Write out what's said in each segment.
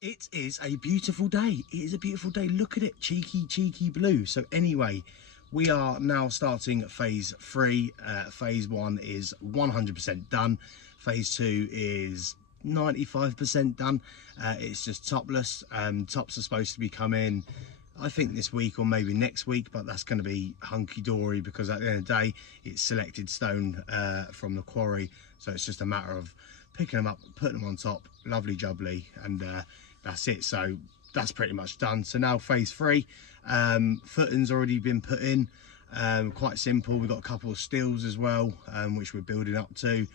It is a beautiful day. It is a beautiful day. Look at it, cheeky, cheeky blue. So anyway, we are now starting phase 3. Phase 1 is 100% done. Phase 2 is 95% done. It's just topless. Tops are supposed to be coming, I think this week or maybe next week, but that's going to be hunky-dory because at the end of the day, it's selected stone from the quarry. So it's just a matter of picking them up, putting them on top, lovely jubbly, and that's it. So that's pretty much done. So now phase 3, footing's already been put in. Quite simple. We've got a couple of stills as well, which we're building up to.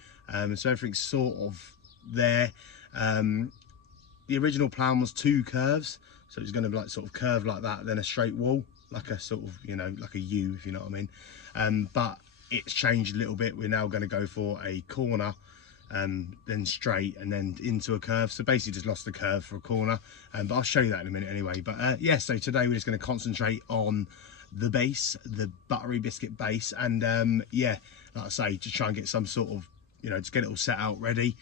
So everything's sort of there. The original plan was 2 curves, so it's going to be like sort of curve like that, then a straight wall, like a sort of, you know, like a U, if you know what I mean. But it's changed a little bit. We're now going to go for a corner, then straight, and then into a curve. So basically just lost the curve for a corner, but I'll show you that in a minute anyway. But yeah, so today we're just going to concentrate on the base, the buttery biscuit base, and yeah, like I say, just try and get some sort of, you know, just get it all set out ready.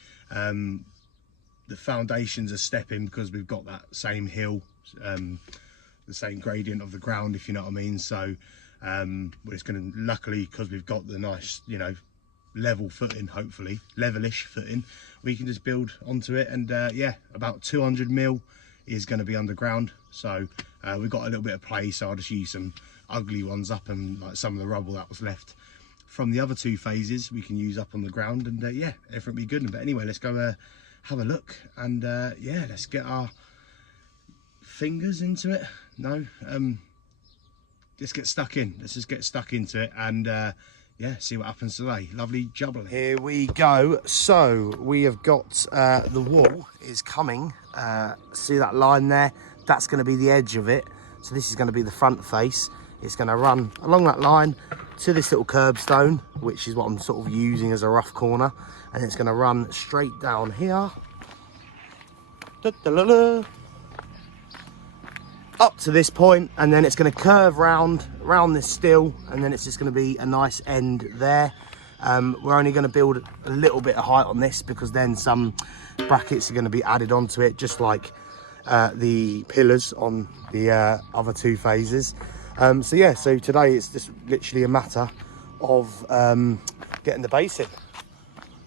The foundations are stepping because we've got that same hill, the same gradient of the ground, if you know what I mean. So we're just going to, luckily, because we've got the nice, you know, level footing, hopefully levelish footing, we can just build onto it. And yeah, about 200 mil is going to be underground. So we've got a little bit of play, so I'll just use some ugly ones up, and like some of the rubble that was left from the other 2 phases we can use up on the ground, and yeah, everything will be good. But anyway, let's go have a look, and yeah, let's get our fingers into it. No, let's get stuck in. Let's just get stuck into it, and yeah, see what happens today. Lovely jubbly. Here we go. So we have got the wall is coming. See that line there? That's going to be the edge of it. So this is going to be the front face. It's going to run along that line to this little curbstone, which is what I'm sort of using as a rough corner, and it's going to run straight down here. Up to this point, and then it's going to curve round this still, and then it's just going to be a nice end there. We're only going to build a little bit of height on this because then some brackets are going to be added onto it, just like the pillars on the other 2 phases. So yeah, so today it's just literally a matter of getting the base in.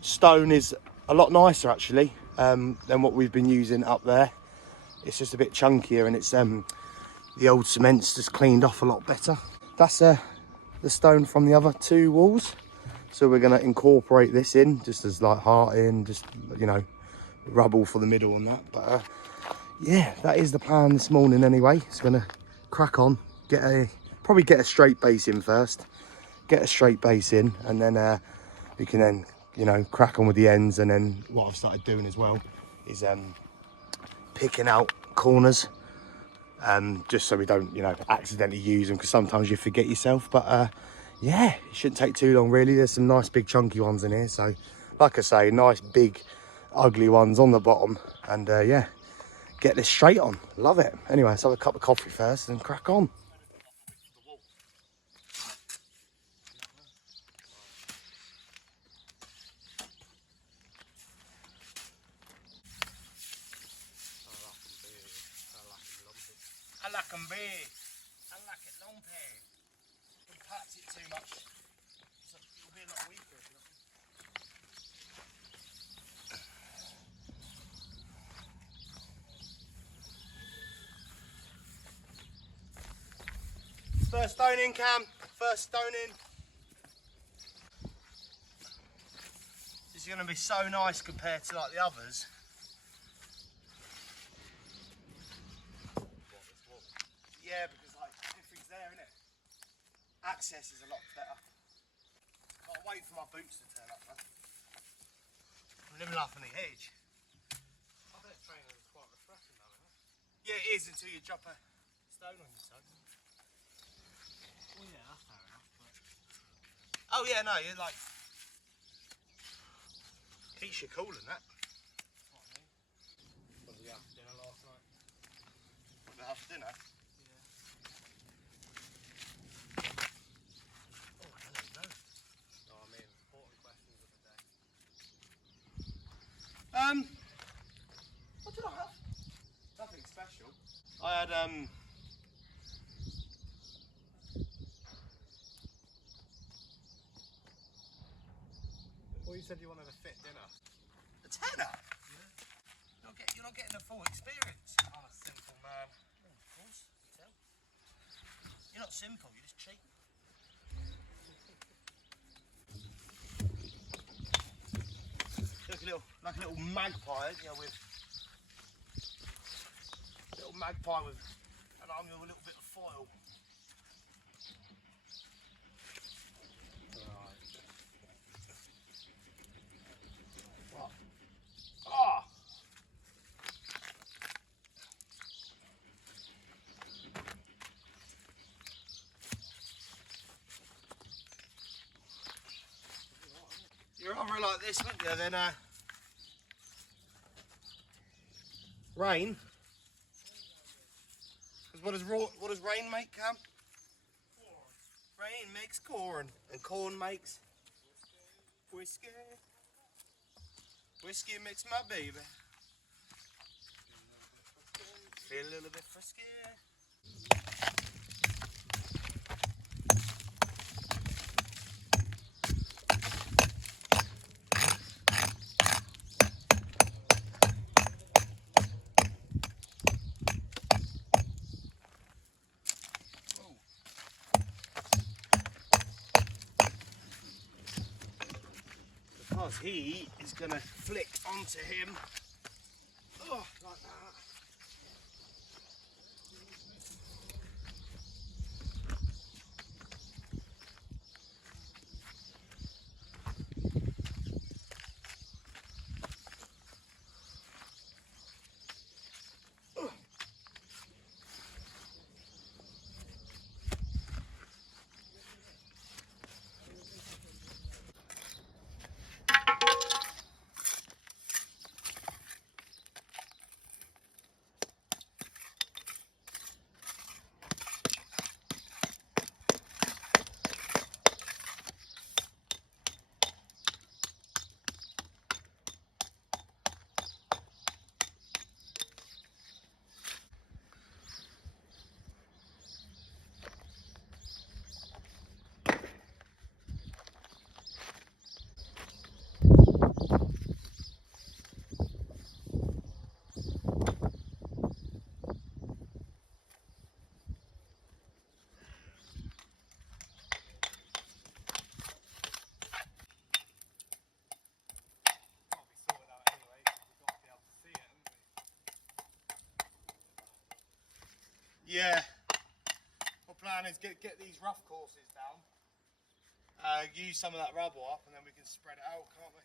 Stone is a lot nicer actually than what we've been using up there. It's just a bit chunkier, and it's the old cement's just cleaned off a lot better. That's the stone from the other 2 walls, so we're going to incorporate this in just as like hearting, just, you know, rubble for the middle and that. But yeah, that is the plan this morning anyway. It's going to crack on, probably get a straight base in first, get a straight base in, and then we can then, you know, crack on with the ends. And then what I've started doing as well is picking out corners, just so we don't, you know, accidentally use them, because sometimes you forget yourself. But yeah, it shouldn't take too long really. There's some nice big chunky ones in here, so like I say, nice big ugly ones on the bottom, and yeah, get this straight on. Love it. Anyway, let's have a cup of coffee first and crack on. I like them big. I like it lumpy. Don't pat it too much, so it'll be a lot weaker. First stone in, Cam. First stone in. This is going to be so nice compared to like the others. Yeah, because like everything's there, isn't it? Access is a lot better. Can't wait for my boots to turn up, man. I'm living life on the edge. I bet training is quite refreshing though, isn't it? Yeah, it is, until you drop a stone on your toe. Well, yeah, that's fair enough. But... oh yeah, no, you're like, keeps you cool and that. What I mean? What did you have for dinner last night? What did I have for dinner? What did I have? I had Well, you said you wanted a fit dinner. a tenner. Yeah. You're not getting the full experience. I'm a simple man. Oh, of course, you tell. You're not simple. You're just cheap. Like a little magpie, you know, with little magpie with an arm with a little bit of foil. Right. What? Ah! You're rather like this, wouldn't you? Then rain. Because what does rain make, Cam? Corn. Rain makes corn, and corn makes whiskey. Whiskey makes my baby feel a little bit frisky. Because he is going to flick onto him, oh, like that. Yeah. My plan is get these rough courses down, use some of that rubble up, and then we can spread it out, can't we?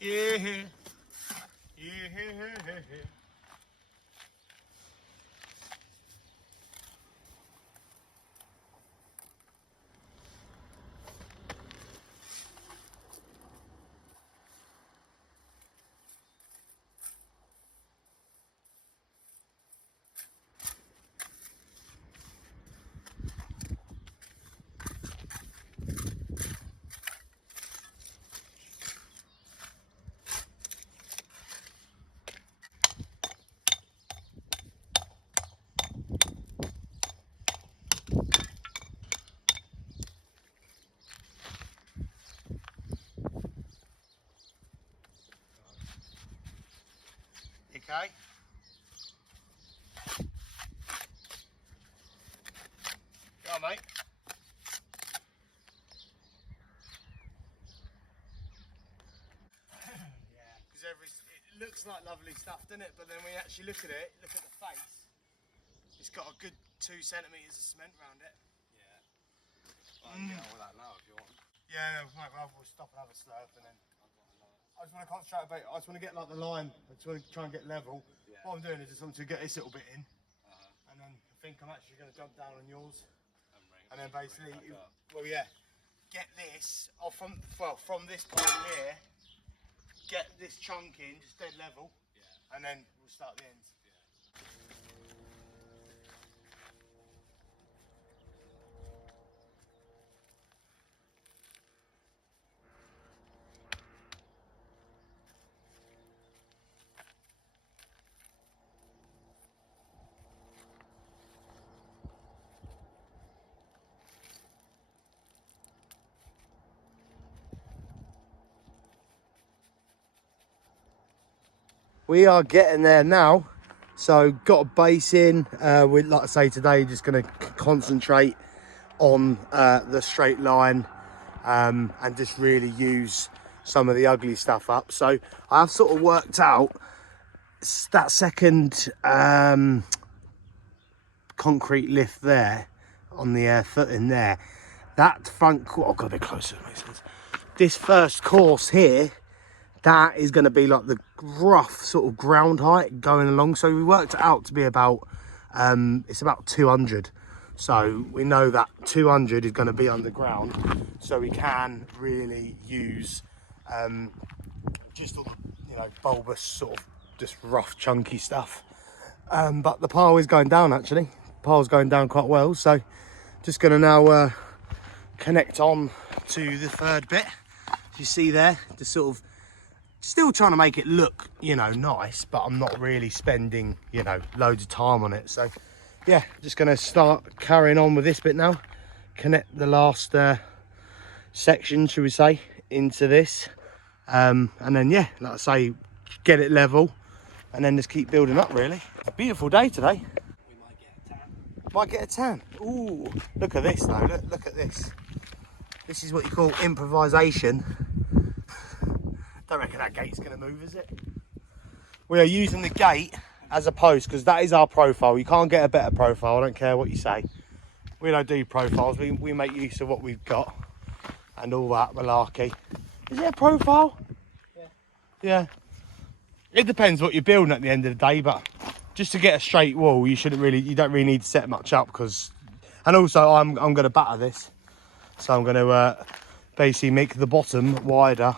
Yeah. Yeah. Okay. Go on, mate. Yeah. Because it looks like lovely stuff, doesn't it? But then when you actually look at it, look at the face. It's got a good 2 centimetres of cement around it. Yeah. Well, I can get on with that now if you want. Yeah, no, we'll stop and have a slurp and then. I just want to concentrate a bit. I just want to get like the line. I just want to try and get level. Yeah. What I'm doing is just want to get this little bit in, and then I think I'm actually going to jump down on yours. And bring And then basically, well, yeah, get this off from this point here. Get this chunk in, just dead level, and then we'll start the ends. We are getting there now. So got a base in. We, like I say, today just going to concentrate on the straight line and just really use some of the ugly stuff up. So I've sort of worked out that second concrete lift there on the foot in there. That front, oh, I've got a bit closer, it makes sense. This first course here, that is going to be like the rough sort of ground height going along. So we worked it out to be about, it's about 200. So we know that 200 is going to be underground. So we can really use just all the, you know, bulbous sort of just rough chunky stuff. But the pile is going down actually. The pile's going down quite well. So just going to now connect on to the third bit. As you see there, just sort of still trying to make it look, you know, nice, but I'm not really spending, you know, loads of time on it. So yeah, just going to start carrying on with this bit now. Connect the last section, should we say, into this. And then, yeah, like I say, get it level and then just keep building up, really. It's a beautiful day today. We might get a tan. Might get a tan. Ooh, look at this, though. Look at this. This is what you call improvisation. Don't reckon that gate's going to move, is it? We are using the gate as a post because that is our profile. You can't get a better profile, I don't care what you say. We don't do profiles, we make use of what we've got and all that malarkey. Is it a profile? Yeah. Yeah. It depends what you're building at the end of the day, but just to get a straight wall, you don't really need to set much up because, and also I'm going to batter this. So I'm going to basically make the bottom wider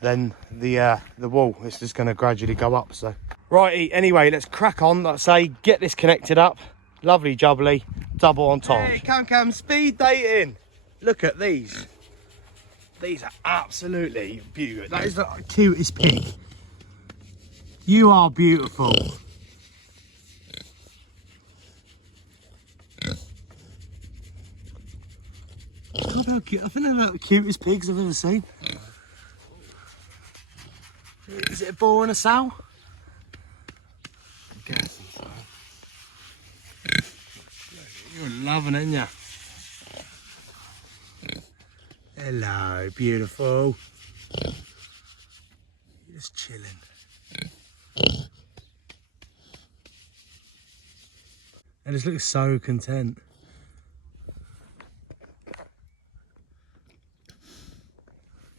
than the wall. It's just going to gradually go up. So righty, anyway, let's crack on. Like I say, get this connected up. Lovely jubbly, double on top. Hey, Cam speed dating. Look at these. These are absolutely beautiful. That is the cutest pig. You are beautiful. God, how cute. I think they're like the cutest pigs I've ever seen. Is it a boar and a sow? I'm guessing so. You're loving it, aren't you? Hello, beautiful. You're just chilling. They just look so content.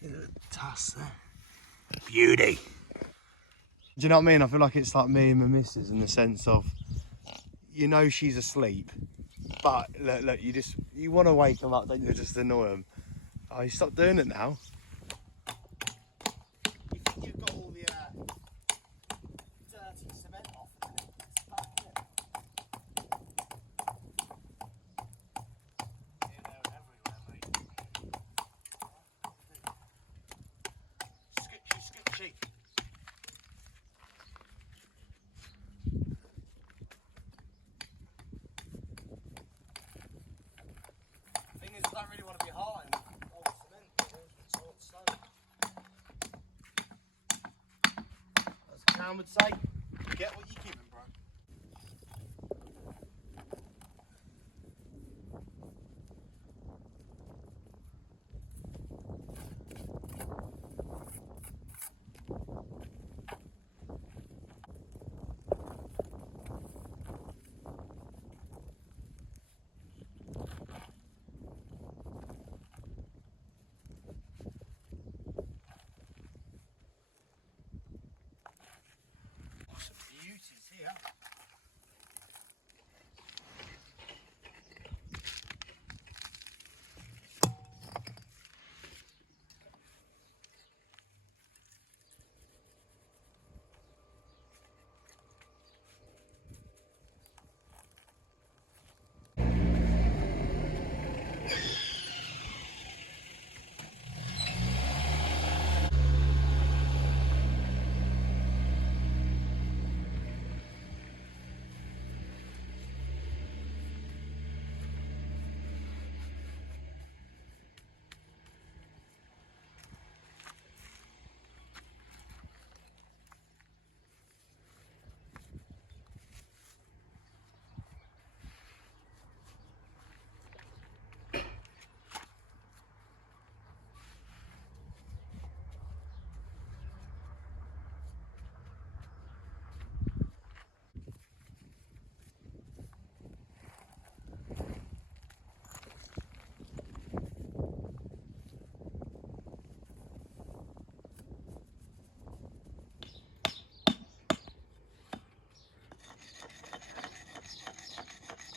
Look at the tusk there. Beauty. Do you know what I mean? I feel like it's like me and my missus in the sense of, you know, she's asleep, but look, you want to wake them up, don't you? Just annoy them. Oh, you stop doing it now. You think you've got all the dirty cement off and then it's back in it. Here, there, and everywhere, mate. Scoochie. Thing is, I don't really want to be hard in old cement, it's all stone. As Cam would say, get what you're given, bro.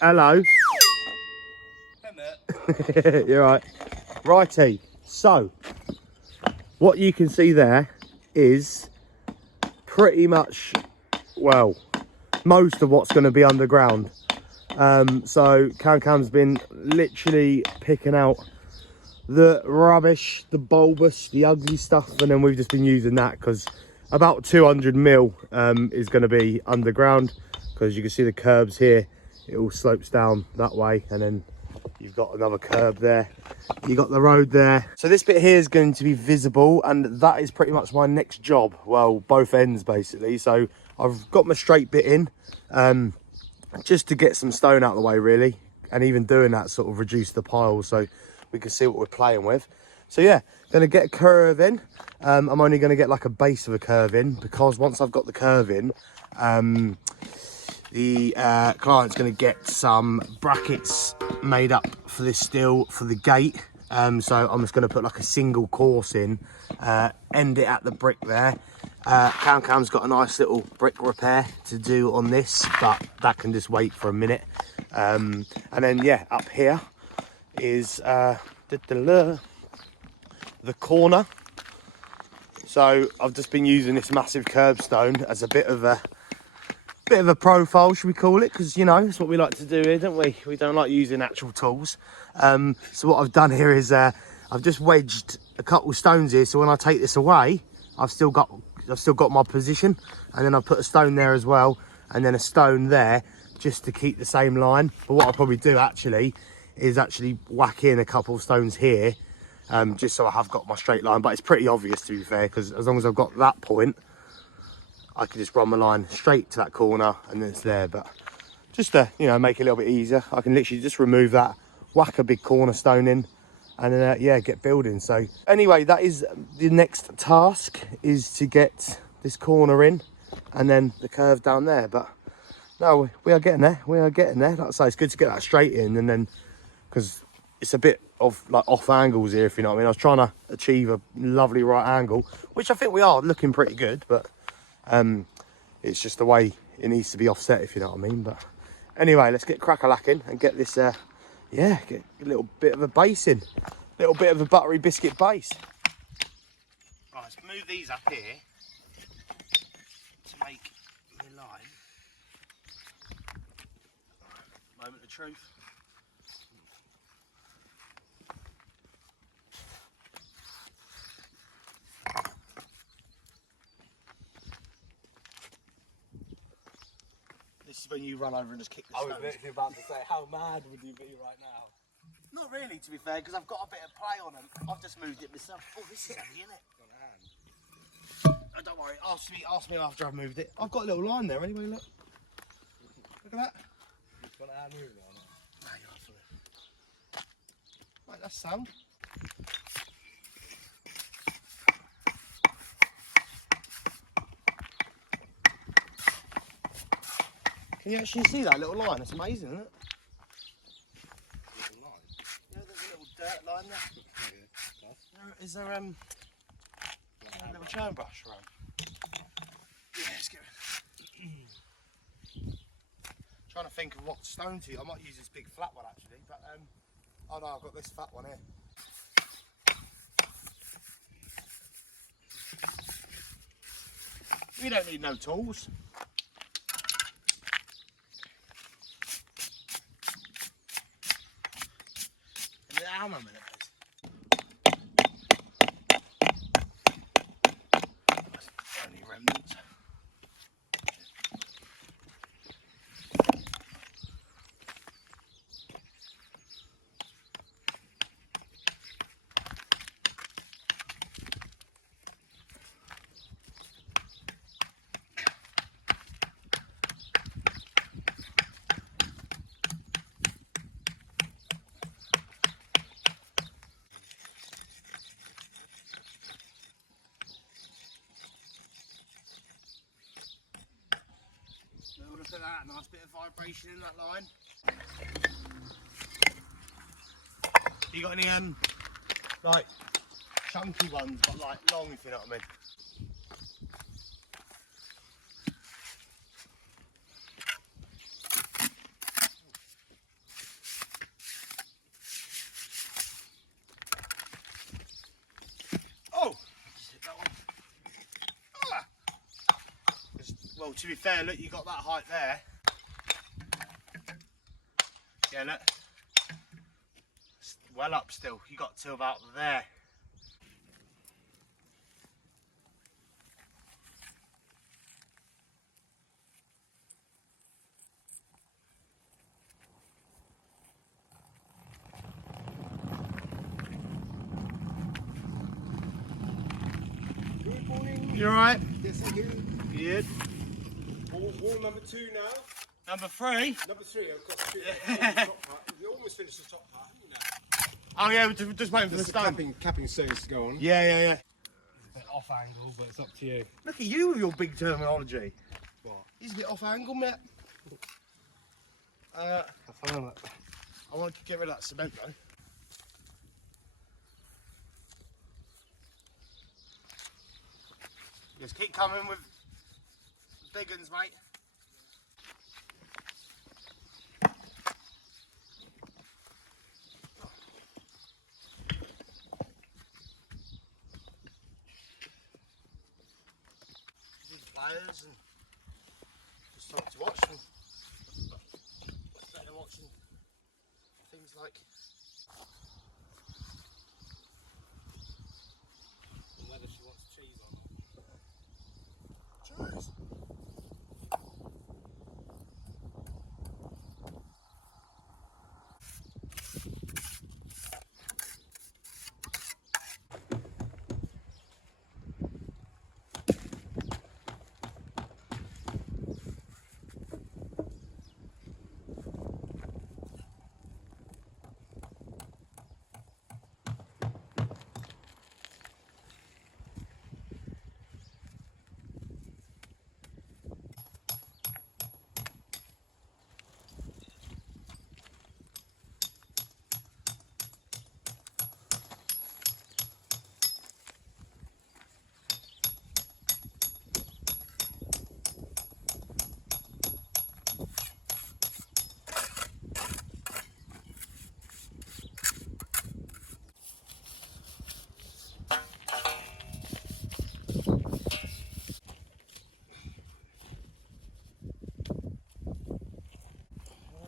Hello. You're right. Righty. So, what you can see there is pretty much, well, most of what's going to be underground. So Cam's been literally picking out the rubbish, the bulbous, the ugly stuff, and then we've just been using that because about 200 mil is going to be underground, because you can see the curbs here, it all slopes down that way, and then you've got another curb there, you got the road there. So this bit here is going to be visible, and that is pretty much my next job, well, both ends basically. So I've got my straight bit in just to get some stone out of the way really, and even doing that sort of reduce the pile so we can see what we're playing with. So yeah, gonna get a curve in. I'm only gonna get like a base of a curve in, because once I've got the curve in, the client's going to get some brackets made up for this steel for the gate. So I'm just going to put like a single course in, end it at the brick there. Cam's got a nice little brick repair to do on this, but that can just wait for a minute. And then yeah, up here is the corner. So I've just been using this massive curbstone as a bit of a profile, should we call it, because you know, it's what we like to do here, don't we? We don't like using actual tools. So what I've done here is I've just wedged a couple stones here, so when I take this away, I've still got my position, and then I've put a stone there as well, and then a stone there just to keep the same line. But what I'll probably do actually is whack in a couple of stones here, just so I have got my straight line. But it's pretty obvious, to be fair, because as long as I've got that point, I can just run my line straight to that corner and then it's there. But just to, you know, make it a little bit easier, I can literally just remove that, whack a big cornerstone in, and then yeah, get building. So anyway, that is the next task, is to get this corner in and then the curve down there. But no, we are getting there, like I say, it's good to get that straight in, and then because it's a bit of like off angles here, if you know what I mean. I was trying to achieve a lovely right angle, which I think we are looking pretty good, but it's just the way it needs to be offset, if you know what I mean. But anyway, let's get crack-a-lacking and get this yeah, get a little bit of a base in, a little bit of a buttery biscuit base. Right, let's move these up here to make the line. Moment of truth. This is when you run over and just kick the stones. I was literally about to say, how mad would you be right now? Not really, to be fair, because I've got a bit of play on them. I've just moved it myself. Oh, this is heavy, isn't it? Oh, don't worry, ask me after I've moved it. I've got a little line there anyway, look. Look at that. You want to hand move it or not? No, you're up for it. Right, that's sound. Can you actually see that little line? It's amazing, isn't it? Little line. Yeah, there's a little dirt line there. Is there a little churn brush around? Yeah, let's get it. Trying to think of what stone to use. I might use this big flat one actually, but oh no, I've got this fat one here. We don't need no tools. How many minutes? Only remnants. Look at that, nice bit of vibration in that line. You got any like chunky ones, but like long, if you know what I mean? Well, to be fair, look, you got that height there. Yeah, look. It's well up still. You got till about there. Good morning. You alright? Yes, I do. Good. Wall number 2 now. Number 3. Number 3, I've got 2. Yeah. We almost finished the top part, haven't you now? Oh yeah, we're just waiting for the stone. Capping service to go on. Yeah. It's a bit off angle, but it's up to you. Look at you with your big terminology. What? He's a bit off angle, mate. I want to get rid of that cement though. Just keep coming with big uns, mate. Players and just something to watch them. Better than watching things like Whether she wants cheese on. cheese.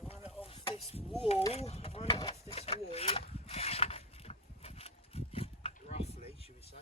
Run it off this wall, roughly, should we say?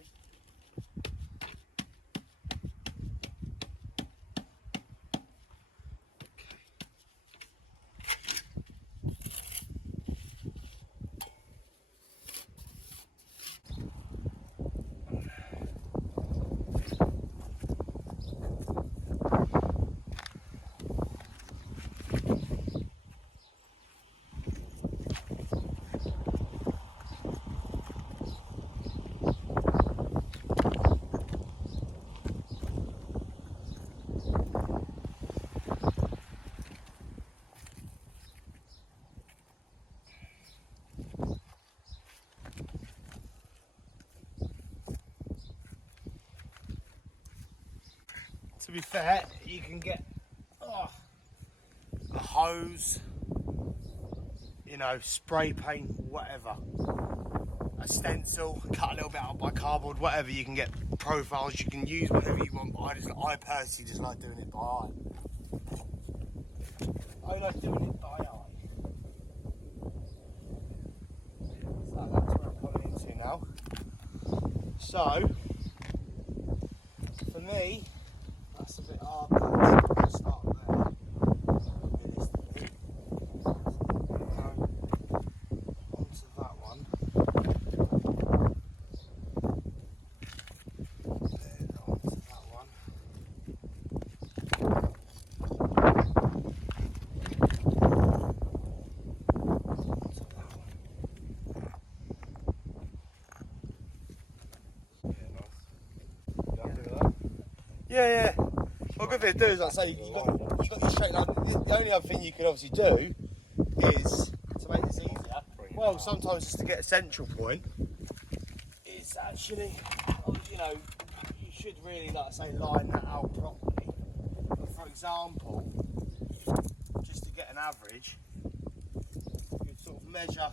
To be fair, you can get a hose, you know, spray paint, whatever, a stencil, cut a little bit out by cardboard, whatever. You can get profiles, you can use whatever you want, but I personally just like doing it by eye. I like doing it by eye. So that's where I'm coming into now. So, for me, that's a bit hard. Let's start there. Realistically. Onto that one. Then onto that one. Onto that one. Yeah, nice. You happy with that? Yeah. Well, good thing to do is, like I say, you got your straight line. The only other thing you can obviously do is, to make this easier, well, sometimes just to get a central point, is actually, you know, you should really, like I say, line that out properly. But for example, just to get an average, you sort of measure,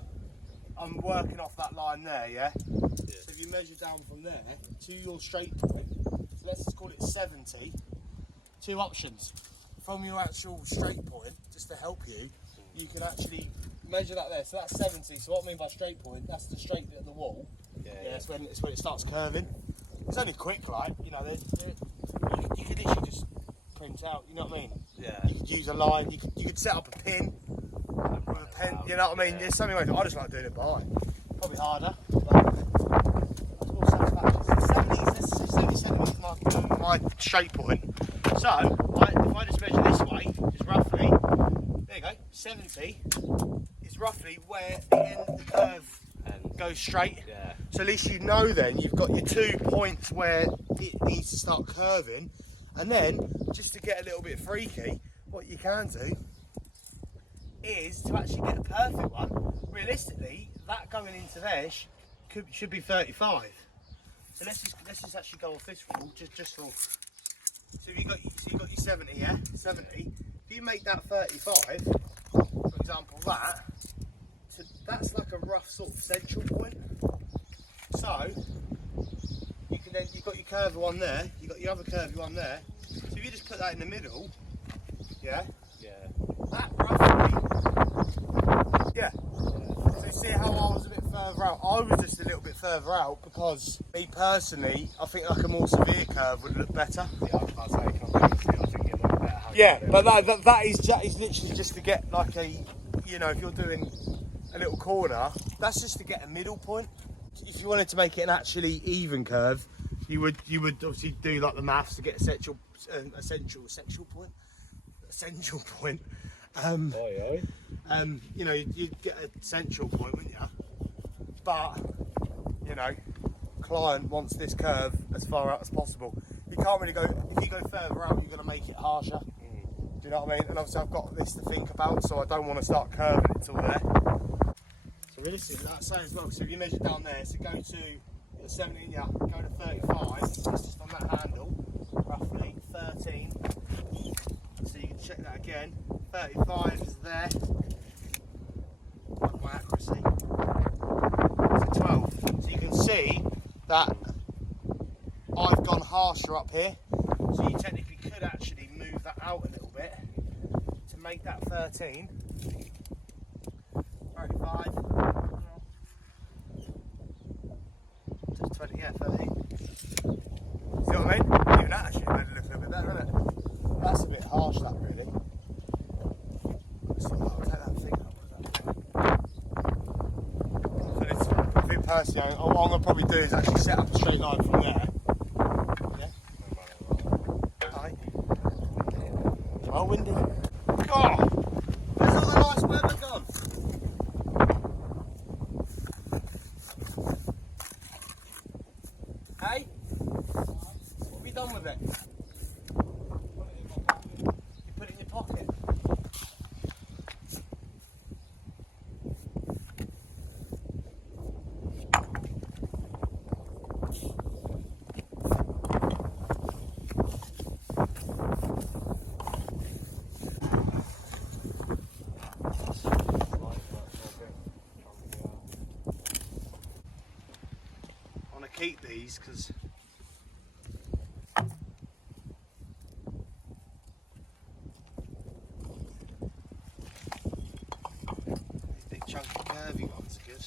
I'm working off that line there, yeah? So if you measure down from there to your straight point, so let's just call it 70, two options. From your actual straight point, just to help you, you can actually measure that there. So that's 70. So what I mean by straight point, that's the straight bit of the wall. Yeah. It's when it starts curving. It's only quick, like, you know, you could literally just print out, you know what I mean? Yeah. You could use a line, you could set up a pin with a pen, you know what I mean? There's so many ways. I just like doing it by eye. Probably harder, but that's more satisfaction. 70s, let's say 70 centimetres is my straight point. So, if I just measure this way, it's roughly, there you go, 70 is roughly where the end of the curve goes straight. Yeah. So at least you know then, you've got your 2 points where it needs to start curving. And then, just to get a little bit freaky, what you can do is to actually get a perfect one. Realistically, that going into there should be 35. So let's just actually go off this rule, just for. So you got your 70, yeah, 70. If you make that 35, for example, that's like a rough sort of central point. So you can then, you've got your curvy one there, you've got your other curvy one there. So if you just put that in the middle, yeah, that roughly, yeah. So you see how I was a bit further out? I was just a little bit further out because me personally, I think like a more severe curve would look better. Yeah, I was about to say, I think it looked better. Yeah, but that is literally just to get like a, you know, if you're doing a little corner, that's just to get a middle point. If you wanted to make it an actually even curve, you would obviously do like the maths to get essential point. You know, you'd get a central point, wouldn't you? But you know, client wants this curve as far out as possible. You can't really go, if you go further out, you're going to make it harsher. Do you know what I mean? And obviously I've got this to think about, so I don't want to start curving it till there. So realistically, like I say as well, so if you measure down there, so go to the 17, yeah, go to 35, it's just on that handle, roughly 13. So you can check that again. 35 is there. Like my accuracy. So 12. So you can see that I've gone harsher up here. So you technically could actually move that out a little bit to make that 13. 35. Just 20, yeah, 13. See what I mean? Even that actually made it look a little bit better, isn't it? That's a bit harsh, that really. So I'll take that thing up. So this, I think personally, what I'm going to probably do is actually set up a straight line from there. Oh, windy. Oh, where's all the nice weather gone? Hey? What have you done with it? You put it in your pocket? Keep these because these big chunky curvy ones are good.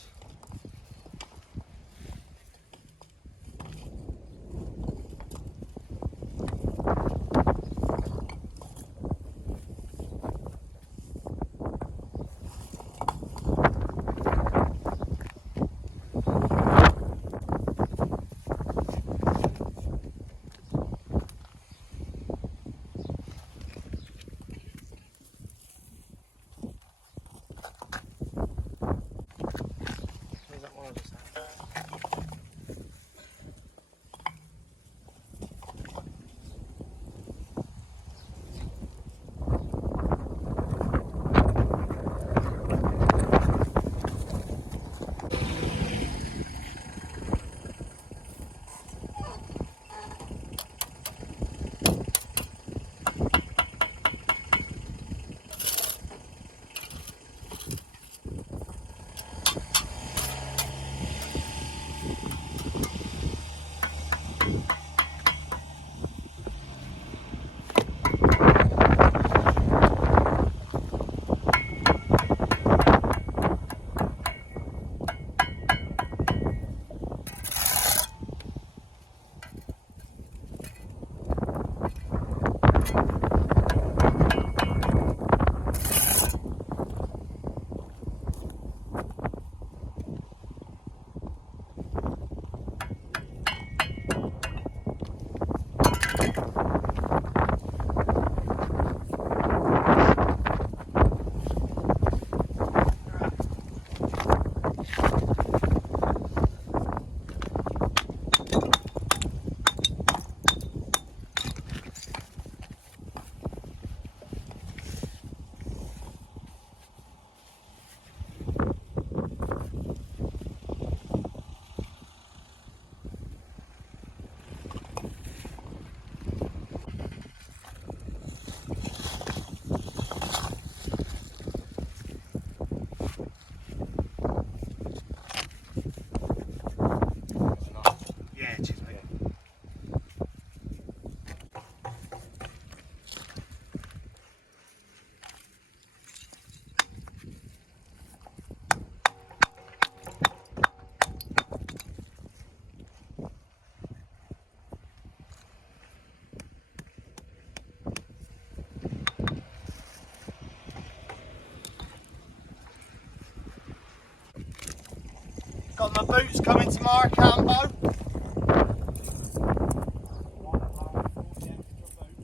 Got my boots coming tomorrow, Cambo.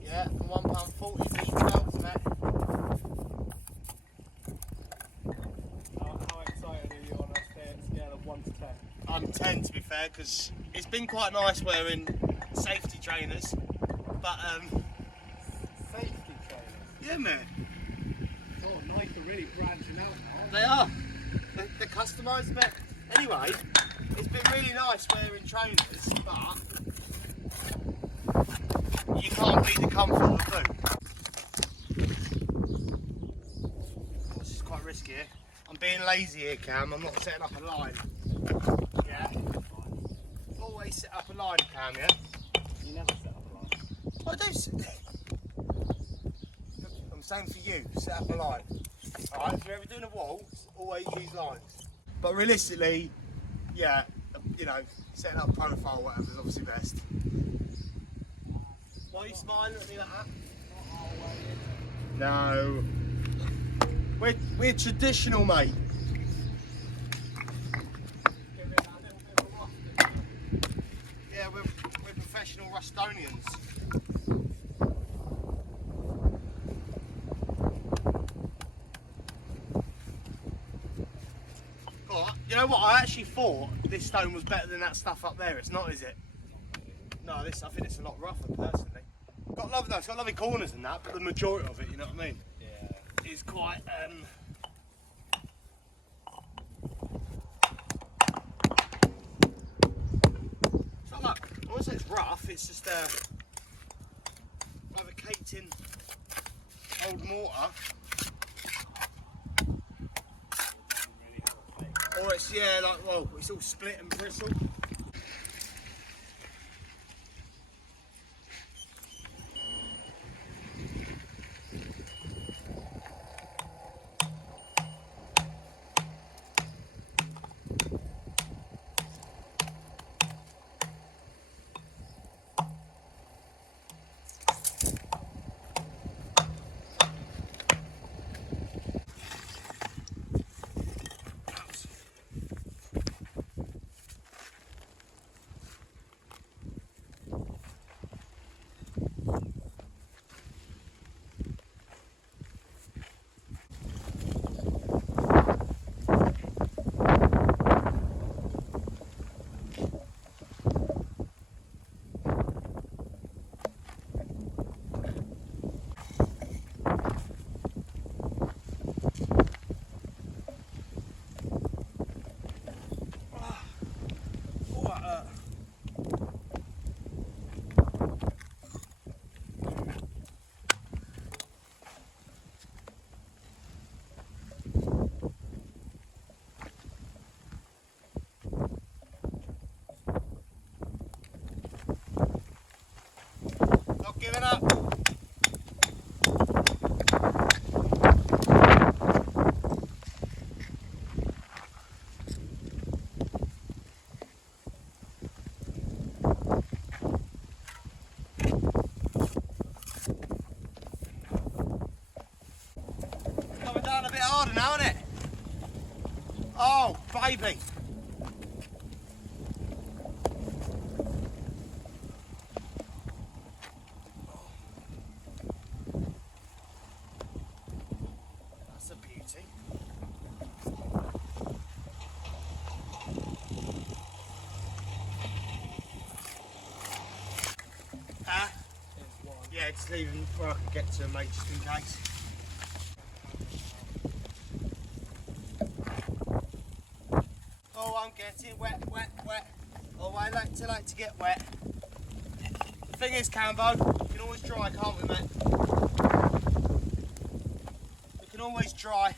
Yeah, £1.40 details, mate. How excited are you on a scale of 1 to 10? I'm 10 to be fair, because it's been quite nice wearing safety trainers, but Safety trainers? yeah, man. Oh, Nike are really branching out now. They are. They're customised, mate. Anyway, it's been really nice wearing trainers, but you can't beat the comfort of the boot. This is quite risky here. I'm being lazy here, Cam. I'm not setting up a line. Yeah. Always set up a line, Cam. Yeah. You never set up a line. I do. I'm saying for you, set up a line. Alright, if you're ever doing a wall, always use lines. But realistically, yeah, you know, setting up profile or whatever is obviously best. Why are you smiling at me like that? No. We're traditional, mate. Yeah, we're professional Rustonians. You know what? I actually thought this stone was better than that stuff up there. It's not, is it? No, I think it's a lot rougher, personally. It's got lovely corners and that, but the majority of it, you know what I mean? Yeah. Is quite. It's not like, I won't say it's rough. It's just either caked in old mortar. Or it's, yeah, like, well, it's all split and bristle. Giving up. Coming down a bit harder now, isn't it? Oh, baby. Yeah, just leave them where I can get to them, mate, just in case. Oh, I'm getting wet, wet, wet. Oh, I like to get wet. The thing is, Cambo, we can always dry, can't we, mate? We can always dry.